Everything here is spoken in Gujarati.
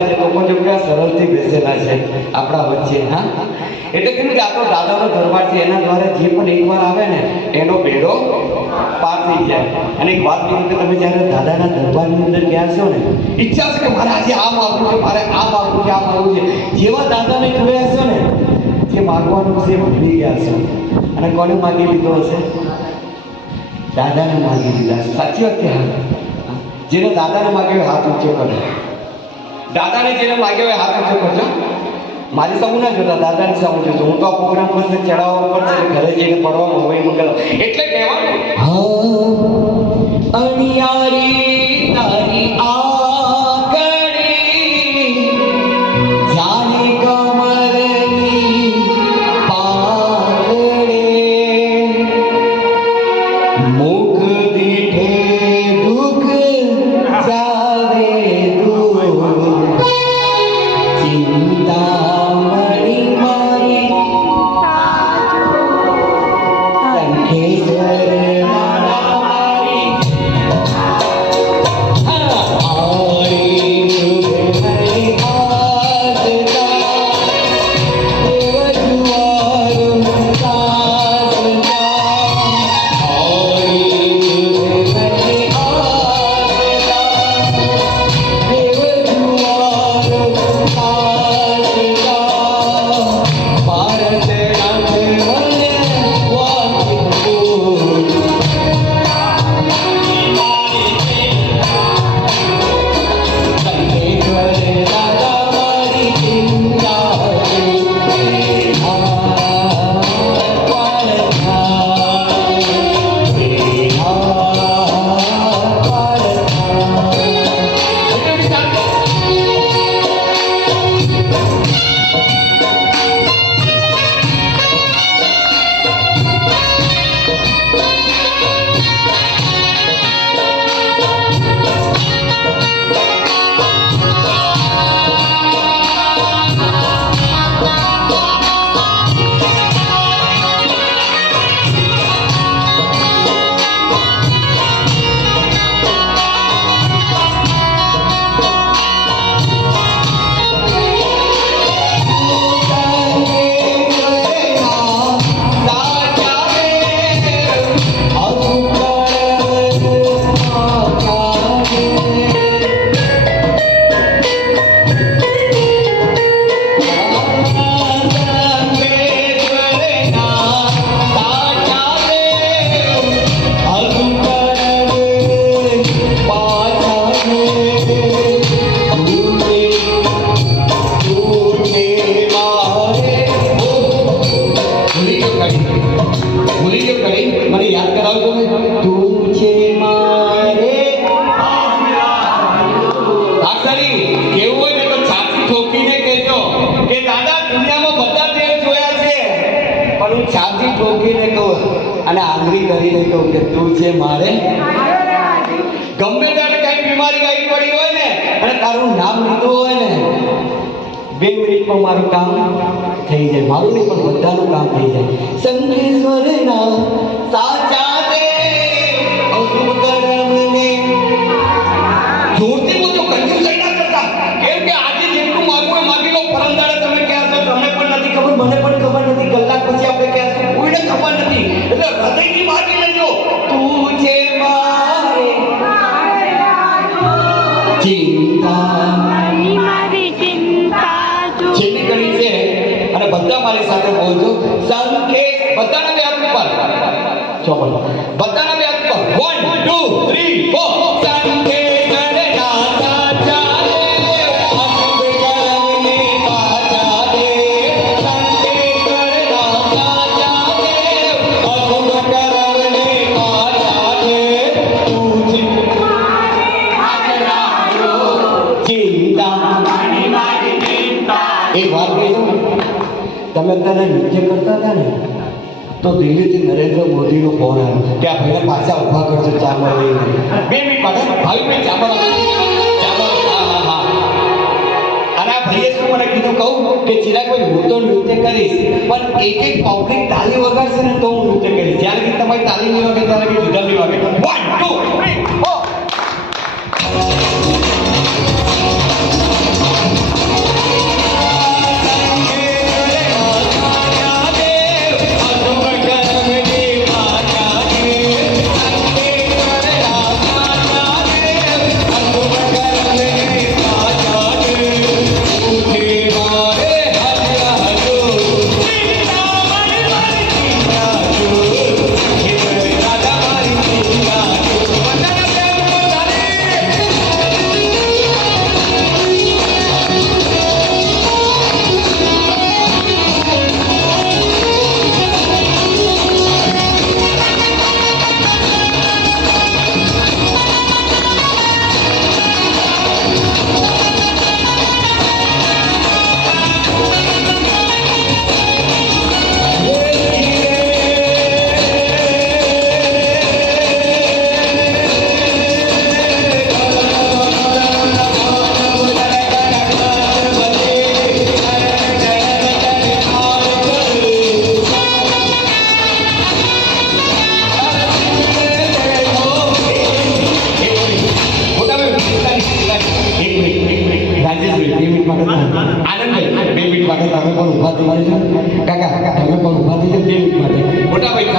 લોકો જો કે સરળથી બેસેલા છે આપણા વચ્ચે. હા, એટલે કેમ કે આપણો દાદાનો દરબાર છે, એના દ્વારા જે પણ એકવાર આવે ને એનો બેડો પાર થઈ જાય. અને એક વાત કરું કે તમે જ્યારે દાદાના દરબારની અંદર ગયા છો ને, ઈચ્છા છે કે મારે આજે આ માગવું છે, મારે આ માગવું છે, આ માગવું છે. જેવા દાદાને જોયા હશો ને, જે માગવાનું છે ભૂલી ગયા છો. અને કોને માગી લીધો હશે? દાદાને માગી લીધા. સાચી વાત કે હા? જેને દાદાને માગ્યો હાથ ઊંચો કરે. દાદાને જેને માગ્યો હોય હાથ ઊંચો કરજો. મારી સામું ના જોતા, દાદાની સામું જોજો. હું તો આ પ્રોગ્રામ પર ચડાવવા પર છે, ઘરે જઈને પડવા મોબાઈલ મોકલો એટલે કહેવાનું અણિયારી તારી આકડી જાણે કમરની પાકડે મુખ દીઠે દુઃખ જાવે દૂર ચિંતામણી મારી સંકેશ્વર અને આંગળી કરીને કહું કે તું છે મારે. ગમે ત્યારે કઈ બીમારી આવી પડી હોય ને અને તારું નામ લીધું હોય ને, 2 મિનિટમાં મારું કામ થઈ જાય. મારું નહીં પણ બધાનું કામ થઈ જાય. સંકેશ્વરના સાચા દે અશુભ કર્મને જોરથી બોલો, કંજૂસ ના કરતા. કેમ કે આજે જેટલું માગવું હોય માગી લો. પરમદાડે તમે ક્યાં છો તમને પણ નથી ખબર, મને પણ ખબર નથી. કલાક પછી આપણે ક્યાં છો કોઈને ખબર નથી. એટલે હૃદયથી માગી લેજો. તું છે મારે ચિંતા, મારી ચિંતા છેલ્લી ઘડી છે અને બધા મારી સાથે બોલજો. સંકેત બધાના બે હાથ ઉપર ચોપડ, બધાના બે હાથ ઉપર 1 2 3 4. સંકેત ના સાચા દે અશુભ કર્મને પાછા દે. સંકેત ના સાચા દે અશુભ કર્મને પાછા દે. તું ચિંતા એક વાત કહી દઉં, તમે અત્યારે નૃત્ય કરતા હતા ને તો દિલ્હીથી નરેન્દ્ર મોદીનો ફોન આવ્યો કે આ ભાઈને પાછા ઊભા કરજો ચામર લઈને. 2 મિનિટ માટે ભાઈ ચામર હા. અને આ ભાઈએ શું મને કીધું કહું કે ચિરાગભાઈ હું તો નૃત્ય કરીશ પણ એક પબ્લિક તાલી વગાડશે ને તો હું નૃત્ય કરીશ. જ્યારે તમારી તાલી નહીં વાગે ત્યારે જુદા નહીં વાગે. 1 2 3 4. મિનિટ માટે આનંદભાઈ 2 મિનિટ માટે તમે પણ ઊભા થઈ જજો કાકા તમે પણ ઊભા થઈ જાઓ 2 મિનિટ માટે મોટા ભાઈ